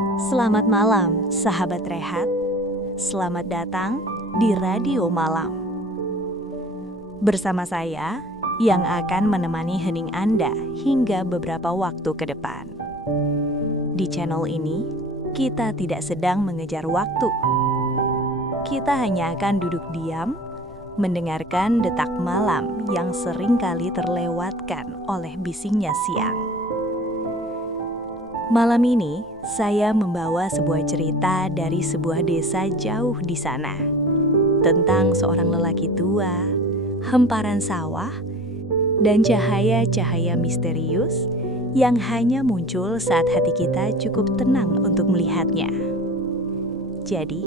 Selamat malam, sahabat rehat. Selamat datang di Radio Malam. Bersama saya yang akan menemani hening Anda hingga beberapa waktu ke depan. Di channel ini, kita tidak sedang mengejar waktu. Kita hanya akan duduk diam, mendengarkan detak malam yang seringkali terlewatkan oleh bisingnya siang. Malam ini, saya membawa sebuah cerita dari sebuah desa jauh di sana. Tentang seorang lelaki tua, hamparan sawah, dan cahaya-cahaya misterius yang hanya muncul saat hati kita cukup tenang untuk melihatnya. Jadi,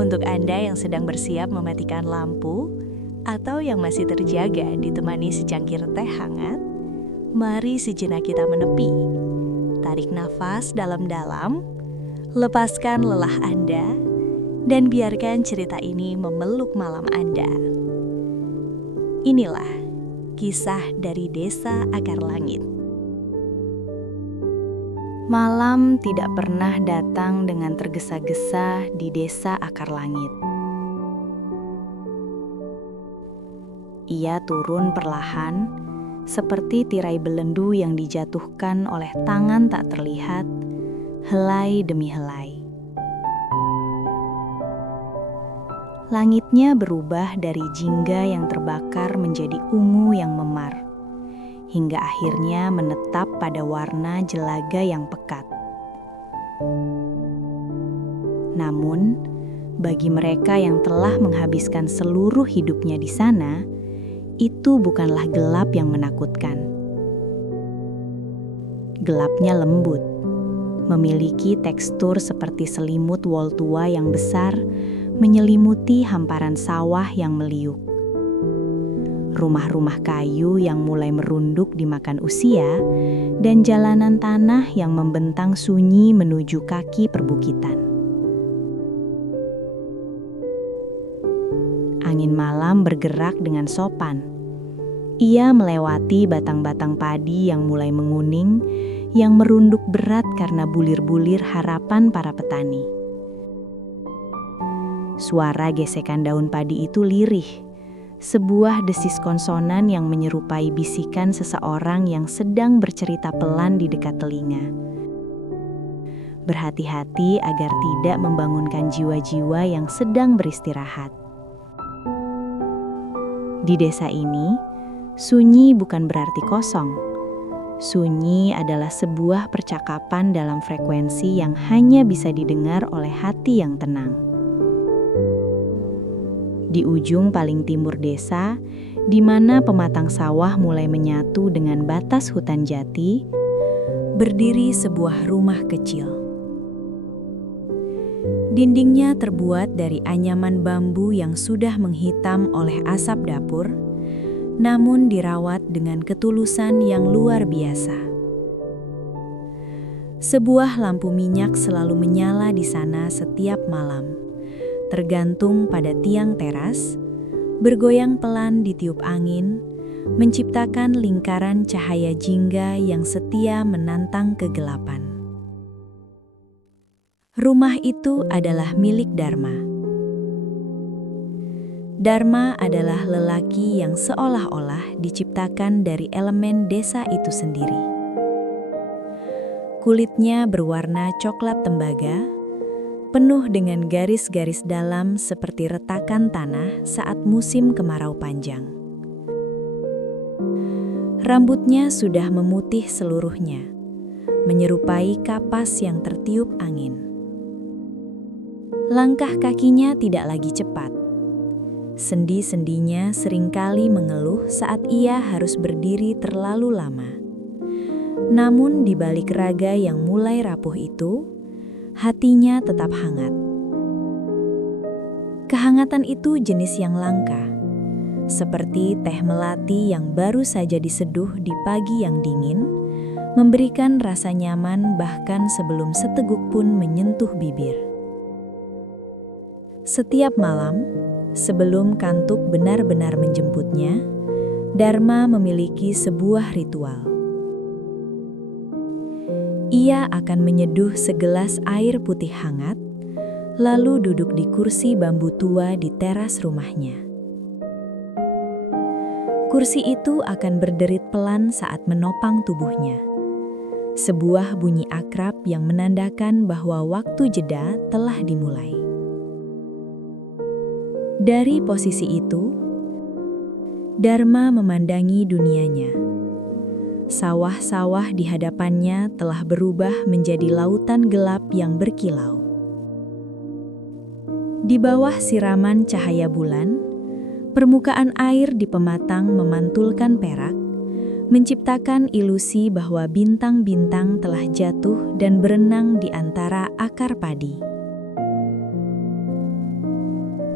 untuk Anda yang sedang bersiap mematikan lampu, atau yang masih terjaga ditemani secangkir teh hangat, mari sejenak kita menepi. Tarik nafas dalam-dalam, lepaskan lelah Anda, dan biarkan cerita ini memeluk malam Anda. Inilah kisah dari Desa Akar Langit. Malam tidak pernah datang dengan tergesa-gesa di Desa Akar Langit. Ia turun perlahan, seperti tirai belendu yang dijatuhkan oleh tangan tak terlihat, helai demi helai. Langitnya berubah dari jingga yang terbakar menjadi ungu yang memar, hingga akhirnya menetap pada warna jelaga yang pekat. Namun, bagi mereka yang telah menghabiskan seluruh hidupnya di sana, itu bukanlah gelap yang menakutkan. Gelapnya lembut, memiliki tekstur seperti selimut wol tua yang besar menyelimuti hamparan sawah yang meliuk. Rumah-rumah kayu yang mulai merunduk dimakan usia, dan jalanan tanah yang membentang sunyi menuju kaki perbukitan. Angin malam bergerak dengan sopan. Ia melewati batang-batang padi yang mulai menguning, yang merunduk berat karena bulir-bulir harapan para petani. Suara gesekan daun padi itu lirih, sebuah desis konsonan yang menyerupai bisikan seseorang yang sedang bercerita pelan di dekat telinga. Berhati-hati agar tidak membangunkan jiwa-jiwa yang sedang beristirahat. Di desa ini, sunyi bukan berarti kosong. Sunyi adalah sebuah percakapan dalam frekuensi yang hanya bisa didengar oleh hati yang tenang. Di ujung paling timur desa, di mana pematang sawah mulai menyatu dengan batas hutan jati, berdiri sebuah rumah kecil. Dindingnya terbuat dari anyaman bambu yang sudah menghitam oleh asap dapur, namun dirawat dengan ketulusan yang luar biasa. Sebuah lampu minyak selalu menyala di sana setiap malam, tergantung pada tiang teras, bergoyang pelan ditiup angin, menciptakan lingkaran cahaya jingga yang setia menantang kegelapan. Rumah itu adalah milik Dharma. Dharma adalah lelaki yang seolah-olah diciptakan dari elemen desa itu sendiri. Kulitnya berwarna coklat tembaga, penuh dengan garis-garis dalam seperti retakan tanah saat musim kemarau panjang. Rambutnya sudah memutih seluruhnya, menyerupai kapas yang tertiup angin. Langkah kakinya tidak lagi cepat. Sendi-sendinya seringkali mengeluh saat ia harus berdiri terlalu lama. Namun di balik raga yang mulai rapuh itu, hatinya tetap hangat. Kehangatan itu jenis yang langka, seperti teh melati yang baru saja diseduh di pagi yang dingin, memberikan rasa nyaman bahkan sebelum seteguk pun menyentuh bibir. Setiap malam, sebelum kantuk benar-benar menjemputnya, Dharma memiliki sebuah ritual. Ia akan menyeduh segelas air putih hangat, lalu duduk di kursi bambu tua di teras rumahnya. Kursi itu akan berderit pelan saat menopang tubuhnya. Sebuah bunyi akrab yang menandakan bahwa waktu jeda telah dimulai. Dari posisi itu, Dharma memandangi dunianya. Sawah-sawah di hadapannya telah berubah menjadi lautan gelap yang berkilau. Di bawah siraman cahaya bulan, permukaan air di pematang memantulkan perak, menciptakan ilusi bahwa bintang-bintang telah jatuh dan berenang di antara akar padi.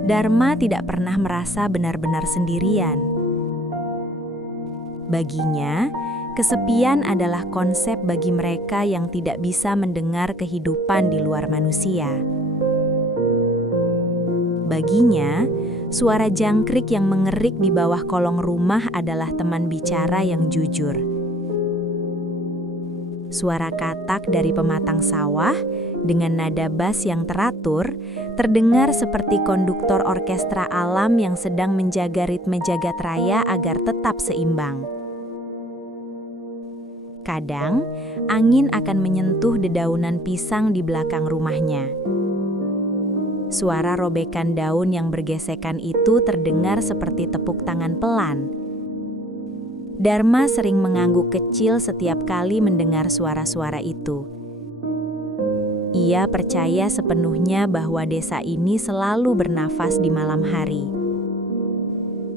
Dharma tidak pernah merasa benar-benar sendirian. Baginya, kesepian adalah konsep bagi mereka yang tidak bisa mendengar kehidupan di luar manusia. Baginya, suara jangkrik yang mengerik di bawah kolong rumah adalah teman bicara yang jujur. Suara katak dari pematang sawah dengan nada bas yang teratur terdengar seperti konduktor orkestra alam yang sedang menjaga ritme jagat raya agar tetap seimbang. Kadang, angin akan menyentuh dedaunan pisang di belakang rumahnya. Suara robekan daun yang bergesekan itu terdengar seperti tepuk tangan pelan. Dharma sering mengangguk kecil setiap kali mendengar suara-suara itu. Ia percaya sepenuhnya bahwa desa ini selalu bernafas di malam hari.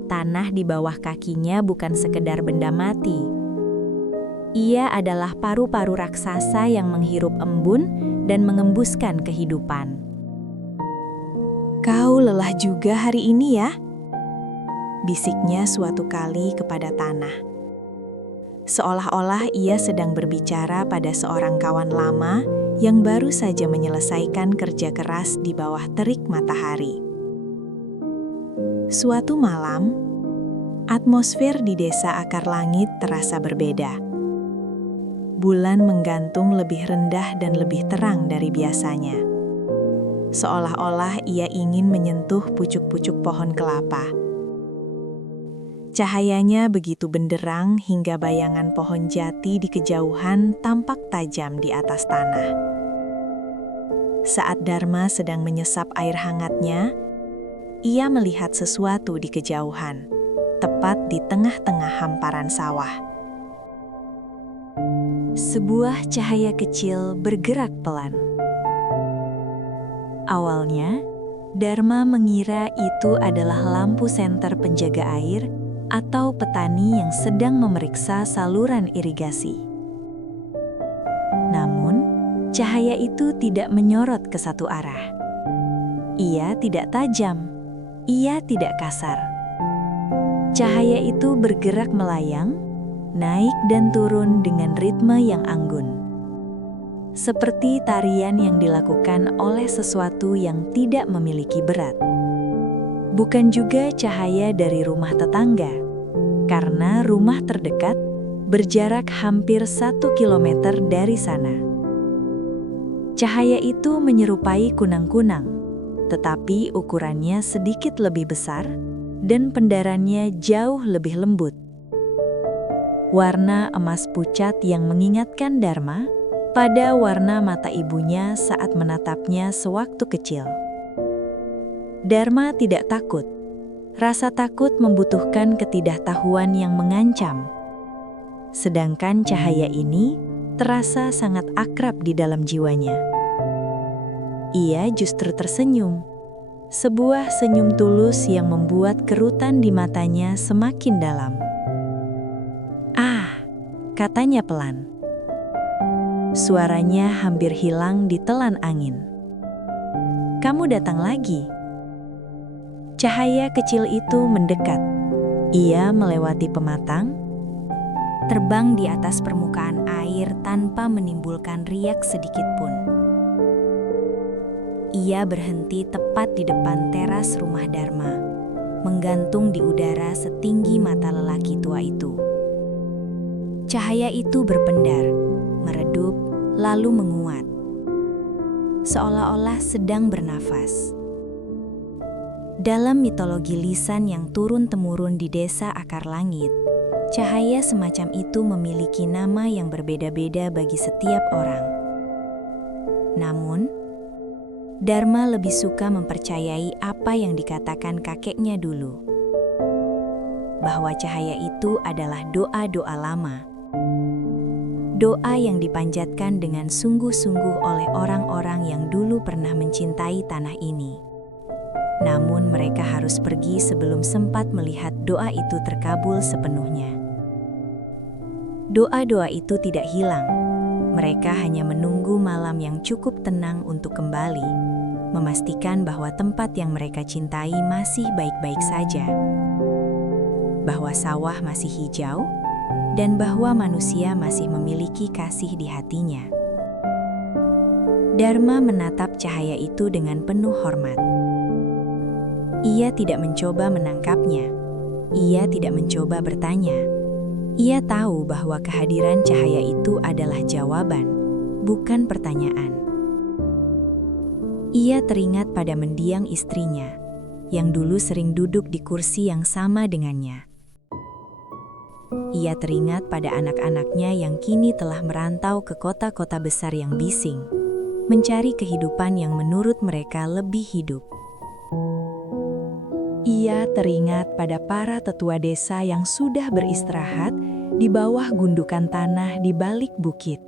Tanah di bawah kakinya bukan sekedar benda mati. Ia adalah paru-paru raksasa yang menghirup embun dan mengembuskan kehidupan. "Kau lelah juga hari ini ya?" bisiknya suatu kali kepada tanah. Seolah-olah ia sedang berbicara pada seorang kawan lama yang baru saja menyelesaikan kerja keras di bawah terik matahari. Suatu malam, atmosfer di desa akar langit terasa berbeda. Bulan menggantung lebih rendah dan lebih terang dari biasanya. Seolah-olah ia ingin menyentuh pucuk-pucuk pohon kelapa. Cahayanya begitu benderang hingga bayangan pohon jati di kejauhan tampak tajam di atas tanah. Saat Dharma sedang menyesap air hangatnya, ia melihat sesuatu di kejauhan, tepat di tengah-tengah hamparan sawah. Sebuah cahaya kecil bergerak pelan. Awalnya, Dharma mengira itu adalah lampu senter penjaga air atau petani yang sedang memeriksa saluran irigasi. Namun, cahaya itu tidak menyorot ke satu arah. Ia tidak tajam, ia tidak kasar. Cahaya itu bergerak melayang, naik dan turun dengan ritme yang anggun. Seperti tarian yang dilakukan oleh sesuatu yang tidak memiliki berat. Bukan juga cahaya dari rumah tetangga, karena rumah terdekat berjarak hampir 1 kilometer dari sana. Cahaya itu menyerupai kunang-kunang, tetapi ukurannya sedikit lebih besar dan pendarannya jauh lebih lembut. Warna emas pucat yang mengingatkan Dharma pada warna mata ibunya saat menatapnya sewaktu kecil. Dharma tidak takut. Rasa takut membutuhkan ketidaktahuan yang mengancam. Sedangkan cahaya ini terasa sangat akrab di dalam jiwanya. Ia justru tersenyum. Sebuah senyum tulus yang membuat kerutan di matanya semakin dalam. "Ah," katanya pelan. Suaranya hampir hilang ditelan angin. "Kamu datang lagi." Cahaya kecil itu mendekat. Ia melewati pematang, terbang di atas permukaan air tanpa menimbulkan riak sedikit pun. Ia berhenti tepat di depan teras rumah Dharma, menggantung di udara setinggi mata lelaki tua itu. Cahaya itu berpendar, meredup, lalu menguat, seolah-olah sedang bernafas. Dalam mitologi lisan yang turun-temurun di desa akar langit, cahaya semacam itu memiliki nama yang berbeda-beda bagi setiap orang. Namun, Dharma lebih suka mempercayai apa yang dikatakan kakeknya dulu, bahwa cahaya itu adalah doa-doa lama. Doa yang dipanjatkan dengan sungguh-sungguh oleh orang-orang yang dulu pernah mencintai tanah ini. Namun mereka harus pergi sebelum sempat melihat doa itu terkabul sepenuhnya. Doa-doa itu tidak hilang. Mereka hanya menunggu malam yang cukup tenang untuk kembali, memastikan bahwa tempat yang mereka cintai masih baik-baik saja, bahwa sawah masih hijau, dan bahwa manusia masih memiliki kasih di hatinya. Dharma menatap cahaya itu dengan penuh hormat. Ia tidak mencoba menangkapnya. Ia tidak mencoba bertanya. Ia tahu bahwa kehadiran cahaya itu adalah jawaban, bukan pertanyaan. Ia teringat pada mendiang istrinya, yang dulu sering duduk di kursi yang sama dengannya. Ia teringat pada anak-anaknya yang kini telah merantau ke kota-kota besar yang bising, mencari kehidupan yang menurut mereka lebih hidup. Ia teringat pada para tetua desa yang sudah beristirahat di bawah gundukan tanah di balik bukit.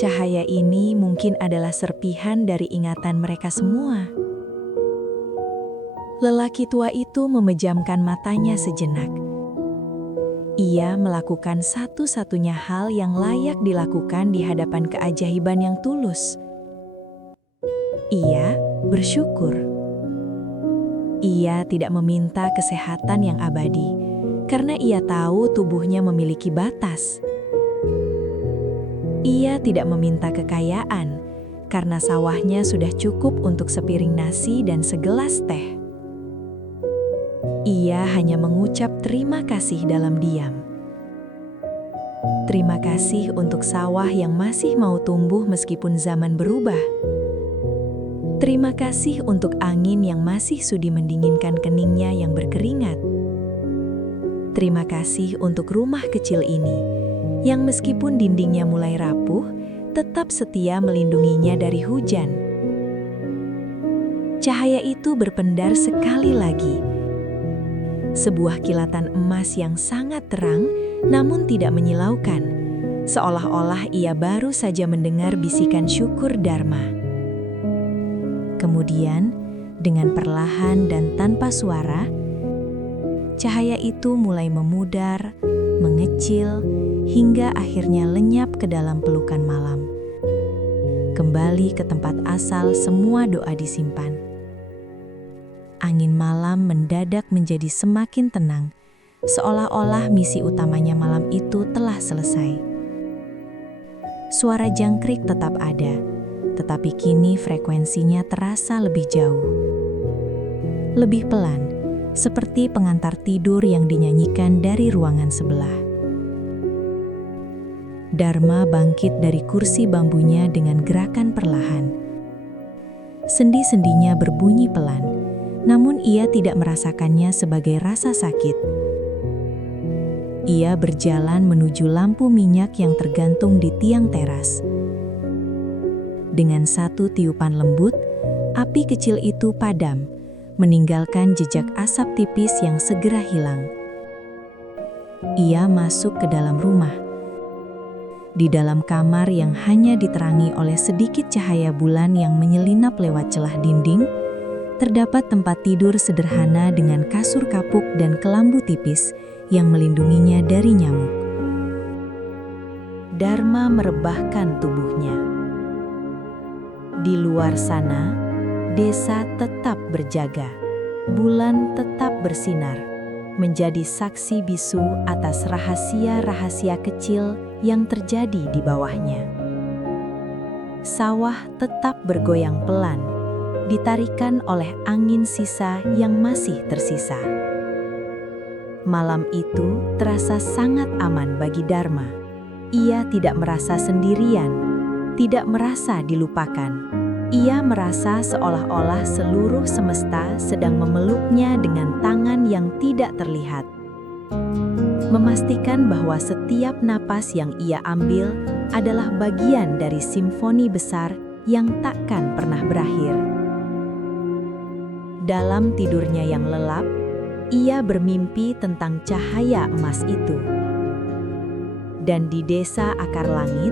Cahaya ini mungkin adalah serpihan dari ingatan mereka semua. Lelaki tua itu memejamkan matanya sejenak. Ia melakukan satu-satunya hal yang layak dilakukan di hadapan keajaiban yang tulus. Ia bersyukur. Ia tidak meminta kesehatan yang abadi, karena ia tahu tubuhnya memiliki batas. Ia tidak meminta kekayaan, karena sawahnya sudah cukup untuk sepiring nasi dan segelas teh. Ia hanya mengucap terima kasih dalam diam. Terima kasih untuk sawah yang masih mau tumbuh meskipun zaman berubah. Terima kasih untuk angin yang masih sudi mendinginkan keningnya yang berkeringat. Terima kasih untuk rumah kecil ini, yang meskipun dindingnya mulai rapuh, tetap setia melindunginya dari hujan. Cahaya itu berpendar sekali lagi. Sebuah kilatan emas yang sangat terang, namun tidak menyilaukan, seolah-olah ia baru saja mendengar bisikan syukur Dharma. Kemudian, dengan perlahan dan tanpa suara, cahaya itu mulai memudar, mengecil, hingga akhirnya lenyap ke dalam pelukan malam. Kembali ke tempat asal semua doa disimpan. Angin malam mendadak menjadi semakin tenang, seolah-olah misi utamanya malam itu telah selesai. Suara jangkrik tetap ada, tetapi kini frekuensinya terasa lebih jauh. Lebih pelan, seperti pengantar tidur yang dinyanyikan dari ruangan sebelah. Dharma bangkit dari kursi bambunya dengan gerakan perlahan. Sendi-sendinya berbunyi pelan, namun ia tidak merasakannya sebagai rasa sakit. Ia berjalan menuju lampu minyak yang tergantung di tiang teras. Dengan satu tiupan lembut, api kecil itu padam, meninggalkan jejak asap tipis yang segera hilang. Ia masuk ke dalam rumah. Di dalam kamar yang hanya diterangi oleh sedikit cahaya bulan yang menyelinap lewat celah dinding, terdapat tempat tidur sederhana dengan kasur kapuk dan kelambu tipis yang melindunginya dari nyamuk. Dharma merebahkan tubuhnya. Di luar sana, desa tetap berjaga, bulan tetap bersinar, menjadi saksi bisu atas rahasia-rahasia kecil yang terjadi di bawahnya. Sawah tetap bergoyang pelan, ditarikan oleh angin sisa yang masih tersisa. Malam itu terasa sangat aman bagi Dharma, ia tidak merasa sendirian, tidak merasa dilupakan. Ia merasa seolah-olah seluruh semesta sedang memeluknya dengan tangan yang tidak terlihat. Memastikan bahwa setiap napas yang ia ambil adalah bagian dari simfoni besar yang takkan pernah berakhir. Dalam tidurnya yang lelap, ia bermimpi tentang cahaya emas itu. Dan di desa akar langit,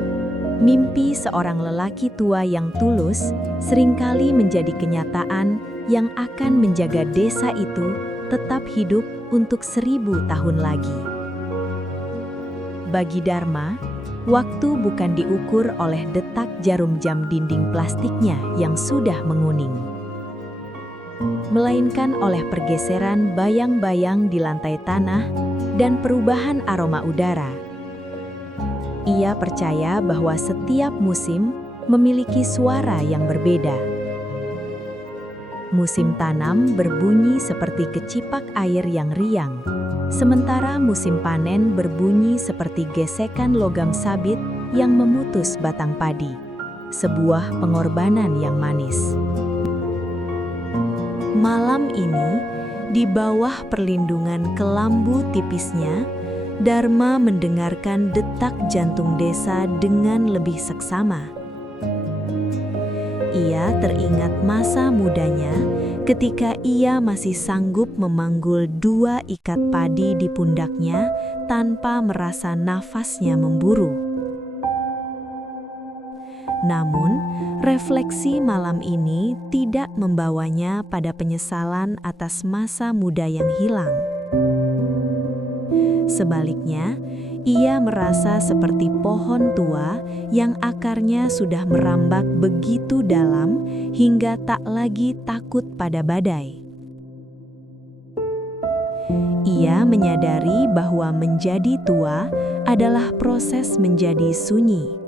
mimpi seorang lelaki tua yang tulus seringkali menjadi kenyataan yang akan menjaga desa itu tetap hidup untuk 1000 tahun lagi. Bagi Dharma, waktu bukan diukur oleh detak jarum jam dinding plastiknya yang sudah menguning, melainkan oleh pergeseran bayang-bayang di lantai tanah dan perubahan aroma udara. Ia percaya bahwa setiap musim memiliki suara yang berbeda. Musim tanam berbunyi seperti kecipak air yang riang, sementara musim panen berbunyi seperti gesekan logam sabit yang memutus batang padi, sebuah pengorbanan yang manis. Malam ini, di bawah perlindungan kelambu tipisnya, Dharma mendengarkan detak jantung desa dengan lebih seksama. Ia teringat masa mudanya ketika ia masih sanggup memanggul 2 ikat padi di pundaknya tanpa merasa nafasnya memburu. Namun, refleksi malam ini tidak membawanya pada penyesalan atas masa muda yang hilang. Sebaliknya, ia merasa seperti pohon tua yang akarnya sudah merambak begitu dalam hingga tak lagi takut pada badai. Ia menyadari bahwa menjadi tua adalah proses menjadi sunyi.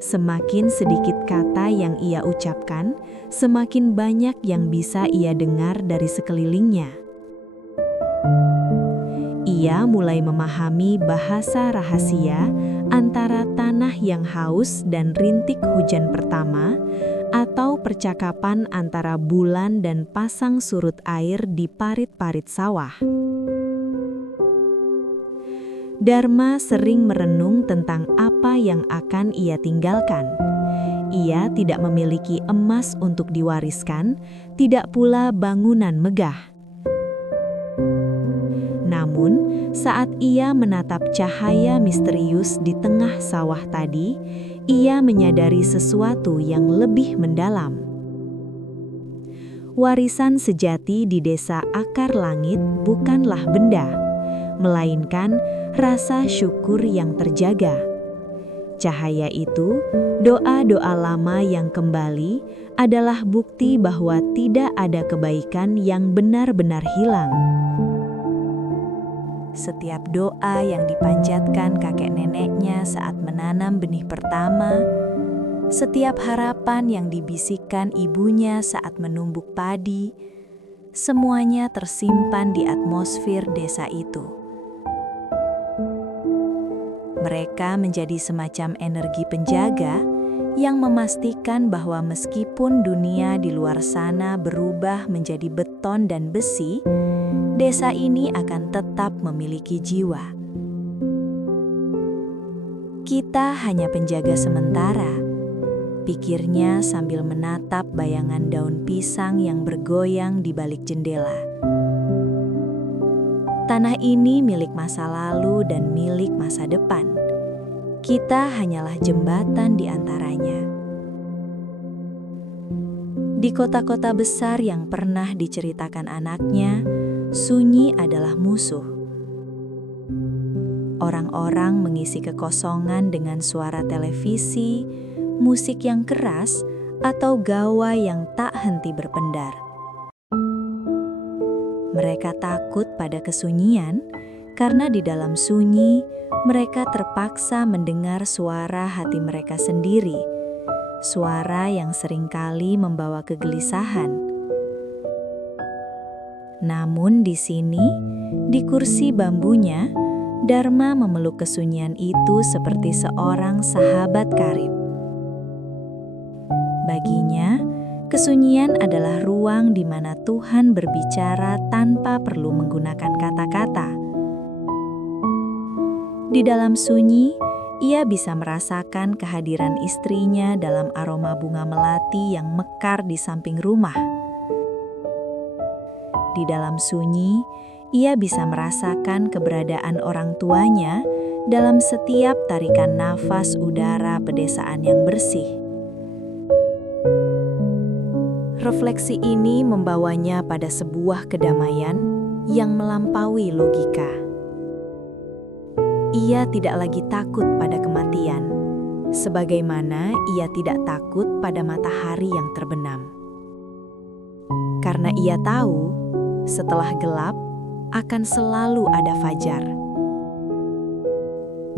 Semakin sedikit kata yang ia ucapkan, semakin banyak yang bisa ia dengar dari sekelilingnya. Ia mulai memahami bahasa rahasia antara tanah yang haus dan rintik hujan pertama, atau percakapan antara bulan dan pasang surut air di parit-parit sawah. Dharma sering merenung tentang apa yang akan ia tinggalkan. Ia tidak memiliki emas untuk diwariskan, tidak pula bangunan megah. Namun, saat ia menatap cahaya misterius di tengah sawah tadi, ia menyadari sesuatu yang lebih mendalam. Warisan sejati di desa akar langit bukanlah benda, melainkan rasa syukur yang terjaga. Cahaya itu, doa-doa lama yang kembali, adalah bukti bahwa tidak ada kebaikan yang benar-benar hilang. Setiap doa yang dipanjatkan kakek neneknya saat menanam benih pertama, setiap harapan yang dibisikkan ibunya saat menumbuk padi, semuanya tersimpan di atmosfer desa itu. Mereka menjadi semacam energi penjaga yang memastikan bahwa meskipun dunia di luar sana berubah menjadi beton dan besi, desa ini akan tetap memiliki jiwa. Kita hanya penjaga sementara, pikirnya sambil menatap bayangan daun pisang yang bergoyang di balik jendela. Tanah ini milik masa lalu dan milik masa depan. Kita hanyalah jembatan di antaranya. Di kota-kota besar yang pernah diceritakan anaknya, sunyi adalah musuh. Orang-orang mengisi kekosongan dengan suara televisi, musik yang keras, atau gawai yang tak henti berpendar. Mereka takut pada kesunyian karena di dalam sunyi mereka terpaksa mendengar suara hati mereka sendiri, suara yang seringkali membawa kegelisahan. Namun di sini, di kursi bambunya, Dharma memeluk kesunyian itu seperti seorang sahabat karib. Baginya, kesunyian adalah ruang di mana Tuhan berbicara tanpa perlu menggunakan kata-kata. Di dalam sunyi, ia bisa merasakan kehadiran istrinya dalam aroma bunga melati yang mekar di samping rumah. Di dalam sunyi, ia bisa merasakan keberadaan orang tuanya dalam setiap tarikan nafas udara pedesaan yang bersih. Refleksi ini membawanya pada sebuah kedamaian yang melampaui logika. Ia tidak lagi takut pada kematian, sebagaimana ia tidak takut pada matahari yang terbenam. Karena ia tahu, setelah gelap akan selalu ada fajar.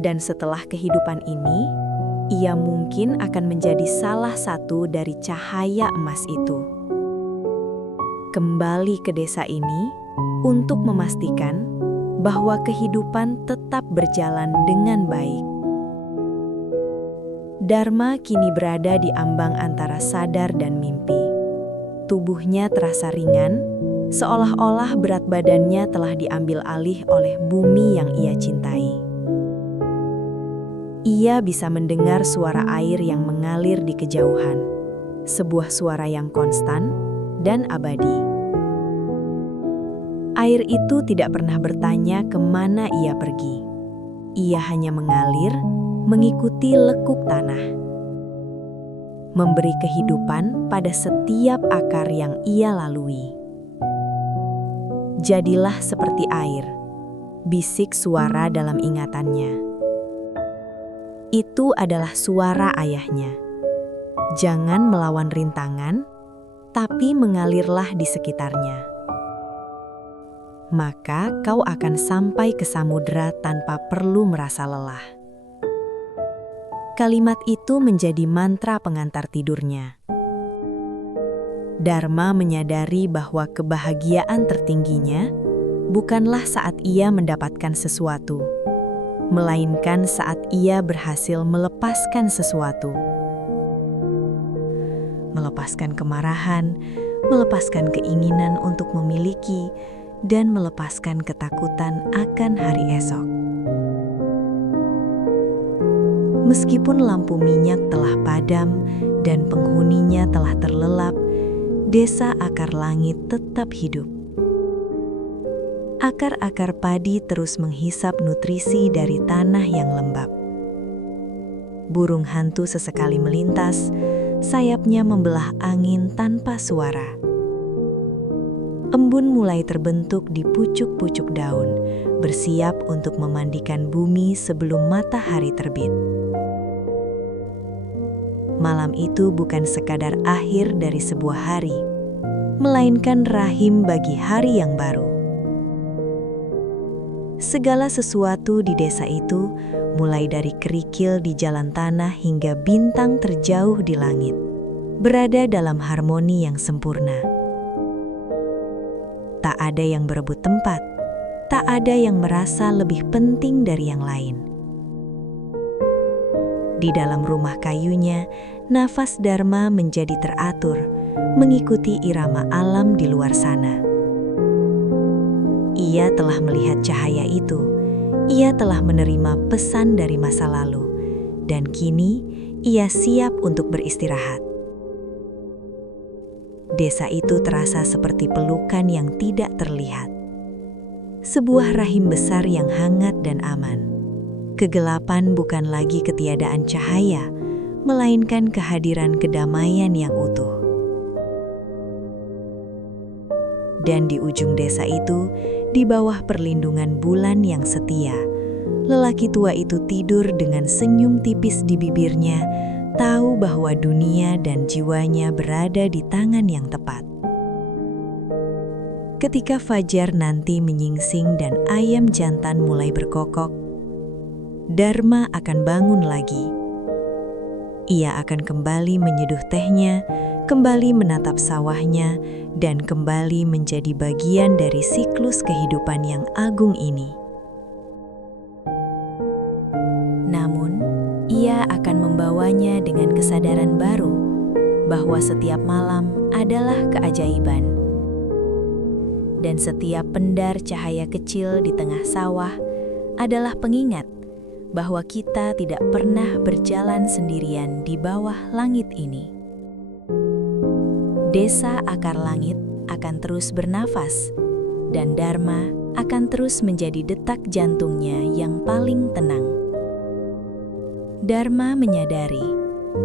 Dan setelah kehidupan ini, ia mungkin akan menjadi salah satu dari cahaya emas itu. Kembali ke desa ini untuk memastikan bahwa kehidupan tetap berjalan dengan baik. Dharma kini berada di ambang antara sadar dan mimpi. Tubuhnya terasa ringan, seolah-olah berat badannya telah diambil alih oleh bumi yang ia cintai. Ia bisa mendengar suara air yang mengalir di kejauhan, sebuah suara yang konstan dan abadi. Air itu tidak pernah bertanya kemana ia pergi. Ia hanya mengalir, mengikuti lekuk tanah, memberi kehidupan pada setiap akar yang ia lalui. Jadilah seperti air, bisik suara dalam ingatannya. Itu adalah suara ayahnya. Jangan melawan rintangan, tapi mengalirlah di sekitarnya. Maka kau akan sampai ke samudera tanpa perlu merasa lelah. Kalimat itu menjadi mantra pengantar tidurnya. Dharma menyadari bahwa kebahagiaan tertingginya bukanlah saat ia mendapatkan sesuatu, melainkan saat ia berhasil melepaskan sesuatu. Melepaskan kemarahan, melepaskan keinginan untuk memiliki, dan melepaskan ketakutan akan hari esok. Meskipun lampu minyak telah padam dan penghuninya telah terlelap, desa akar langit tetap hidup. Akar-akar padi terus menghisap nutrisi dari tanah yang lembab. Burung hantu sesekali melintas, sayapnya membelah angin tanpa suara. Embun mulai terbentuk di pucuk-pucuk daun, bersiap untuk memandikan bumi sebelum matahari terbit. Malam itu bukan sekadar akhir dari sebuah hari, melainkan rahim bagi hari yang baru. Segala sesuatu di desa itu, mulai dari kerikil di jalan tanah hingga bintang terjauh di langit, berada dalam harmoni yang sempurna. Tak ada yang berebut tempat, tak ada yang merasa lebih penting dari yang lain. Di dalam rumah kayunya, nafas Dharma menjadi teratur, mengikuti irama alam di luar sana. Ia telah melihat cahaya itu, ia telah menerima pesan dari masa lalu, dan kini ia siap untuk beristirahat. Desa itu terasa seperti pelukan yang tidak terlihat. Sebuah rahim besar yang hangat dan aman. Kegelapan bukan lagi ketiadaan cahaya, melainkan kehadiran kedamaian yang utuh. Dan di ujung desa itu, di bawah perlindungan bulan yang setia, lelaki tua itu tidur dengan senyum tipis di bibirnya, tahu bahwa dunia dan jiwanya berada di tangan yang tepat. Ketika fajar nanti menyingsing dan ayam jantan mulai berkokok, Dharma akan bangun lagi. Ia akan kembali menyeduh tehnya, kembali menatap sawahnya, dan kembali menjadi bagian dari siklus kehidupan yang agung ini. ia akan membawanya dengan kesadaran baru bahwa setiap malam adalah keajaiban. Dan setiap pendar cahaya kecil di tengah sawah adalah pengingat bahwa kita tidak pernah berjalan sendirian di bawah langit ini. Desa Akar Langit akan terus bernafas, dan Dharma akan terus menjadi detak jantungnya yang paling tenang. Dharma menyadari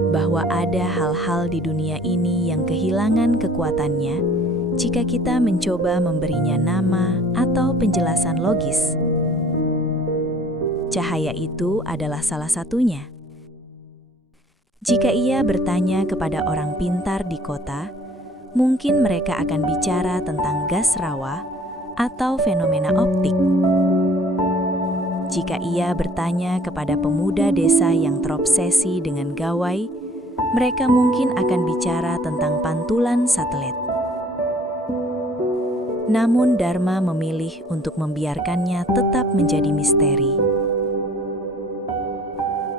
bahwa ada hal-hal di dunia ini yang kehilangan kekuatannya jika kita mencoba memberinya nama atau penjelasan logis. Cahaya itu adalah salah satunya. Jika ia bertanya kepada orang pintar di kota, mungkin mereka akan bicara tentang gas rawa atau fenomena optik. Jika ia bertanya kepada pemuda desa yang terobsesi dengan gawai, mereka mungkin akan bicara tentang pantulan satelit. Namun Dharma memilih untuk membiarkannya tetap menjadi misteri.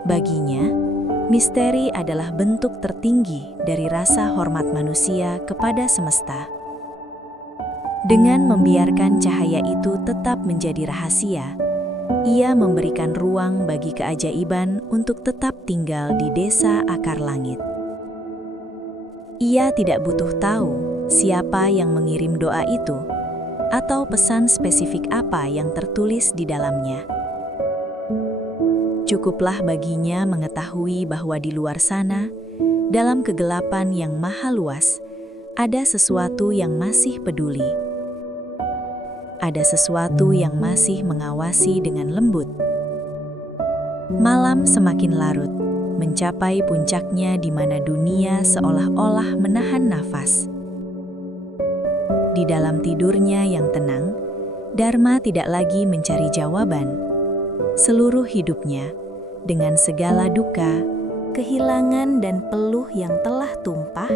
Baginya, misteri adalah bentuk tertinggi dari rasa hormat manusia kepada semesta. Dengan membiarkan cahaya itu tetap menjadi rahasia, ia memberikan ruang bagi keajaiban untuk tetap tinggal di Desa Akar Langit. Ia tidak butuh tahu siapa yang mengirim doa itu atau pesan spesifik apa yang tertulis di dalamnya. Cukuplah baginya mengetahui bahwa di luar sana, dalam kegelapan yang maha luas, ada sesuatu yang masih peduli. Ada sesuatu yang masih mengawasi dengan lembut. Malam semakin larut, mencapai puncaknya di mana dunia seolah-olah menahan nafas. Di dalam tidurnya yang tenang, Dharma tidak lagi mencari jawaban. Seluruh hidupnya, dengan segala duka, kehilangan dan peluh yang telah tumpah,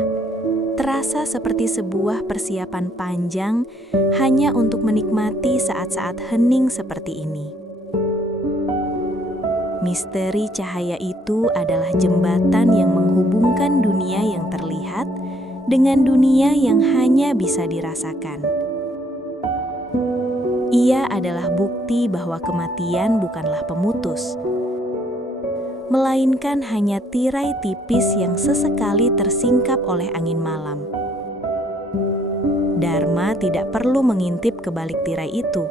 terasa seperti sebuah persiapan panjang hanya untuk menikmati saat-saat hening seperti ini. Misteri cahaya itu adalah jembatan yang menghubungkan dunia yang terlihat dengan dunia yang hanya bisa dirasakan. Ia adalah bukti bahwa kematian bukanlah pemutus, melainkan hanya tirai tipis yang sesekali tersingkap oleh angin malam. Dharma tidak perlu mengintip ke balik tirai itu.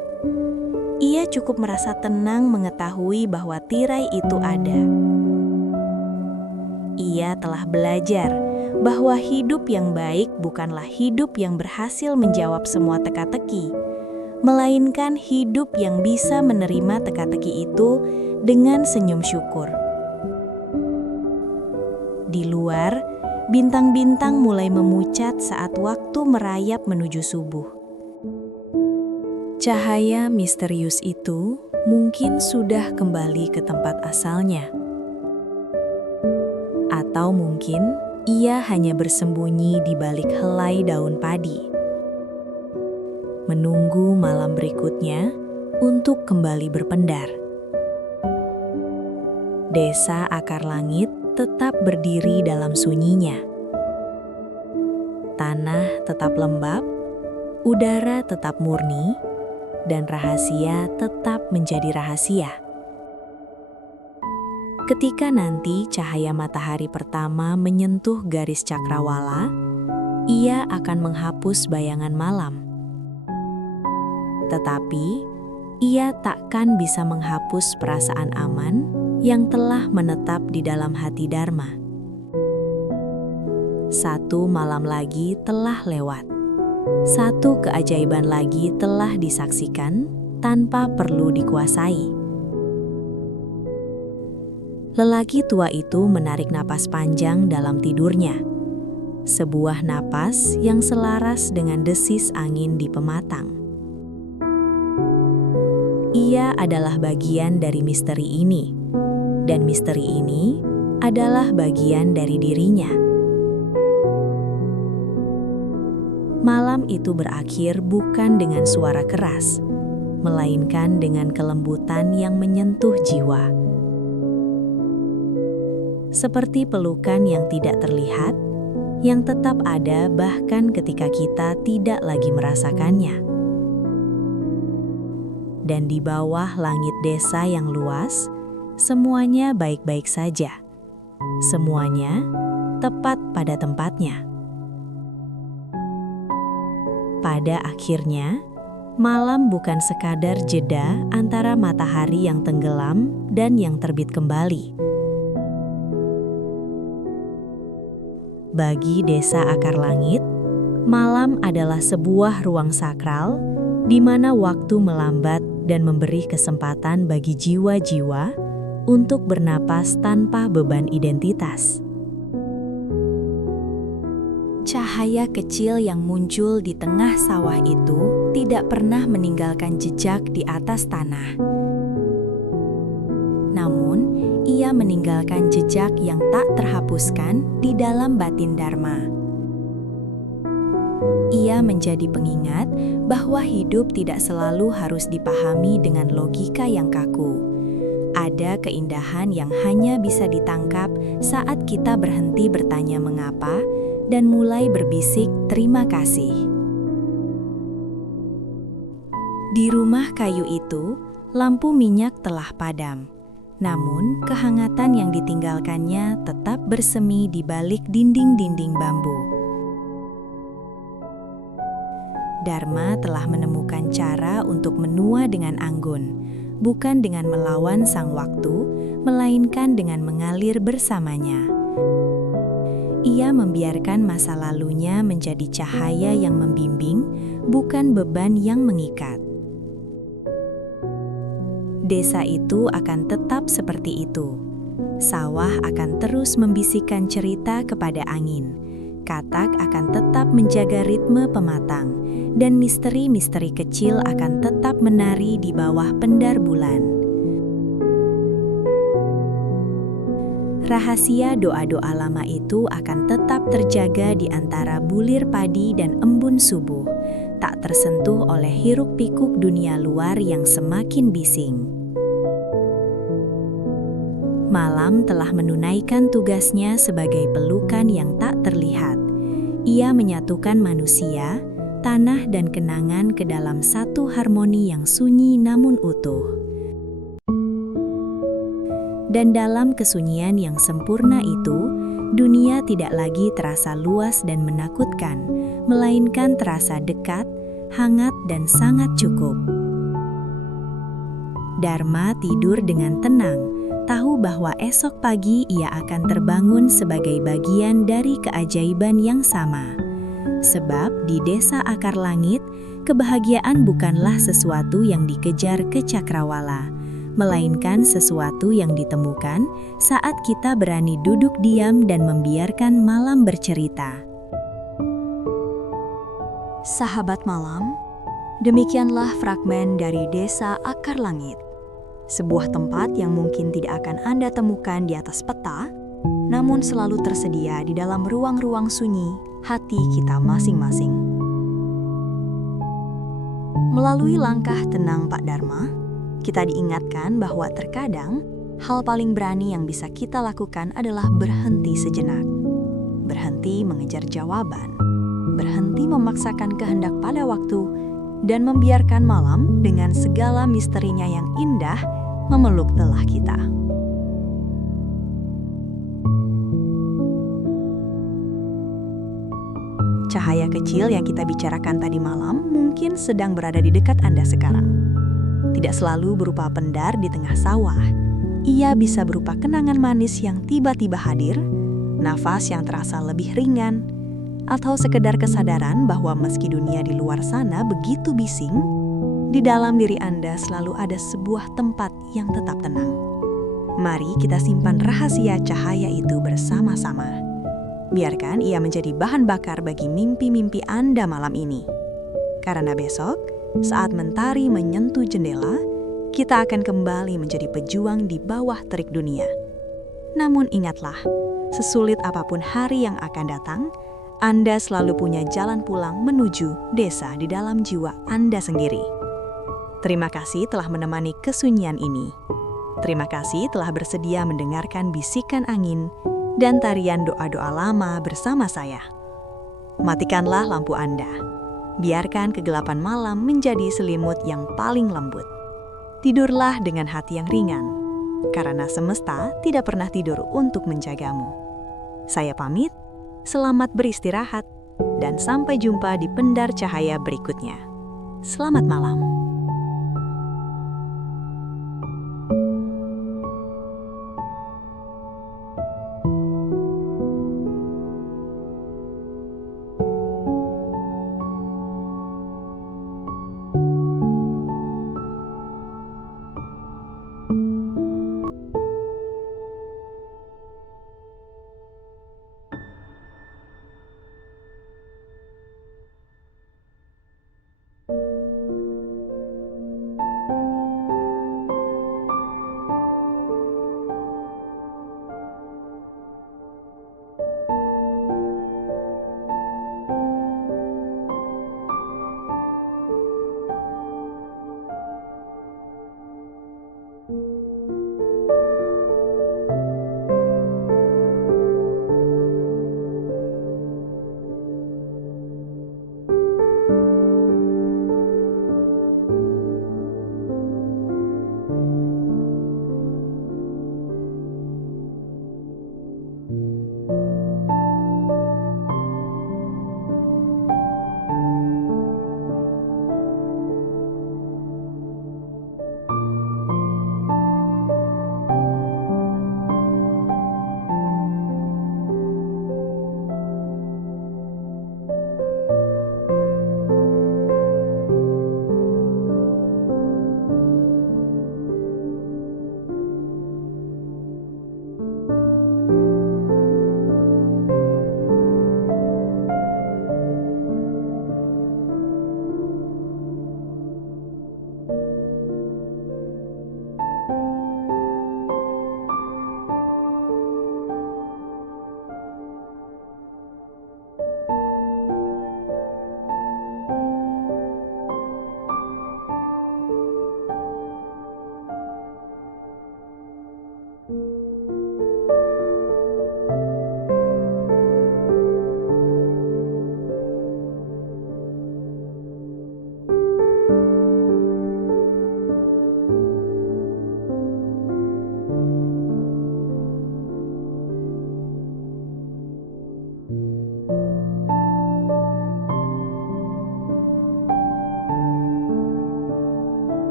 Ia cukup merasa tenang mengetahui bahwa tirai itu ada. Ia telah belajar bahwa hidup yang baik bukanlah hidup yang berhasil menjawab semua teka-teki, melainkan hidup yang bisa menerima teka-teki itu dengan senyum syukur. Di luar, bintang-bintang mulai memucat saat waktu merayap menuju subuh. Cahaya misterius itu mungkin sudah kembali ke tempat asalnya. Atau mungkin ia hanya bersembunyi di balik helai daun padi, menunggu malam berikutnya untuk kembali berpendar. Desa Akar Langit tetap berdiri dalam sunyinya. Tanah tetap lembab, udara tetap murni, dan rahasia tetap menjadi rahasia. Ketika nanti cahaya matahari pertama menyentuh garis cakrawala, ia akan menghapus bayangan malam. Tetapi, ia takkan bisa menghapus perasaan aman yang telah menetap di dalam hati Dharma. Satu malam lagi telah lewat. Satu keajaiban lagi telah disaksikan tanpa perlu dikuasai. Lelaki tua itu menarik napas panjang dalam tidurnya. Sebuah napas yang selaras dengan desis angin di pematang. Ia adalah bagian dari misteri ini, dan misteri ini adalah bagian dari dirinya. Malam itu berakhir bukan dengan suara keras, melainkan dengan kelembutan yang menyentuh jiwa. seperti pelukan yang tidak terlihat, yang tetap ada bahkan ketika kita tidak lagi merasakannya. Dan di bawah langit desa yang luas, semuanya baik-baik saja. Semuanya tepat pada tempatnya. Pada akhirnya, malam bukan sekadar jeda antara matahari yang tenggelam dan yang terbit kembali. Bagi Desa Akar Langit, malam adalah sebuah ruang sakral di mana waktu melambat dan memberi kesempatan bagi jiwa-jiwa untuk bernapas tanpa beban identitas. Cahaya kecil yang muncul di tengah sawah itu tidak pernah meninggalkan jejak di atas tanah. Namun, ia meninggalkan jejak yang tak terhapuskan di dalam batin Dharma. Ia menjadi pengingat bahwa hidup tidak selalu harus dipahami dengan logika yang kaku. Ada keindahan yang hanya bisa ditangkap saat kita berhenti bertanya mengapa dan mulai berbisik terima kasih. Di rumah kayu itu, lampu minyak telah padam. Namun, kehangatan yang ditinggalkannya tetap bersemi di balik dinding-dinding bambu. Dharma telah menemukan cara untuk menua dengan anggun, bukan dengan melawan sang waktu, melainkan dengan mengalir bersamanya. Ia membiarkan masa lalunya menjadi cahaya yang membimbing, bukan beban yang mengikat. Desa itu akan tetap seperti itu. Sawah akan terus membisikkan cerita kepada angin. Katak akan tetap menjaga ritme pematang, dan misteri-misteri kecil akan tetap menari di bawah pendar bulan. Rahasia doa-doa lama itu akan tetap terjaga di antara bulir padi dan embun subuh, tak tersentuh oleh hiruk-pikuk dunia luar yang semakin bising. Malam telah menunaikan tugasnya sebagai pelukan yang tak terlihat. Ia menyatukan manusia, tanah dan kenangan ke dalam satu harmoni yang sunyi namun utuh. Dan dalam kesunyian yang sempurna itu, dunia tidak lagi terasa luas dan menakutkan, melainkan terasa dekat, hangat dan sangat cukup. Dharma tidur dengan tenang, tahu bahwa esok pagi ia akan terbangun sebagai bagian dari keajaiban yang sama. Sebab di Desa Akar Langit, kebahagiaan bukanlah sesuatu yang dikejar ke cakrawala, melainkan sesuatu yang ditemukan saat kita berani duduk diam dan membiarkan malam bercerita. Sahabat malam, demikianlah fragmen dari Desa Akar Langit. Sebuah tempat yang mungkin tidak akan Anda temukan di atas peta, namun selalu tersedia di dalam ruang-ruang sunyi hati kita masing-masing. Melalui langkah tenang Pak Dharma, kita diingatkan bahwa terkadang hal paling berani yang bisa kita lakukan adalah berhenti sejenak. Berhenti mengejar jawaban, berhenti memaksakan kehendak pada waktu, dan membiarkan malam dengan segala misterinya yang indah memeluk telah kita. Cahaya kecil yang kita bicarakan tadi malam mungkin sedang berada di dekat Anda sekarang. Tidak selalu berupa pendar di tengah sawah. Ia bisa berupa kenangan manis yang tiba-tiba hadir, nafas yang terasa lebih ringan, atau sekedar kesadaran bahwa meski dunia di luar sana begitu bising, di dalam diri Anda selalu ada sebuah tempat yang tetap tenang. Mari kita simpan rahasia cahaya itu bersama-sama. Biarkan ia menjadi bahan bakar bagi mimpi-mimpi Anda malam ini. Karena besok, saat mentari menyentuh jendela, kita akan kembali menjadi pejuang di bawah terik dunia. Namun ingatlah, sesulit apapun hari yang akan datang, Anda selalu punya jalan pulang menuju desa di dalam jiwa Anda sendiri. Terima kasih telah menemani kesunyian ini. Terima kasih telah bersedia mendengarkan bisikan angin dan tarian doa-doa lama bersama saya. Matikanlah lampu Anda. Biarkan kegelapan malam menjadi selimut yang paling lembut. Tidurlah dengan hati yang ringan, karena semesta tidak pernah tidur untuk menjagamu. Saya pamit, selamat beristirahat, dan sampai jumpa di Pendar Cahaya berikutnya. Selamat malam.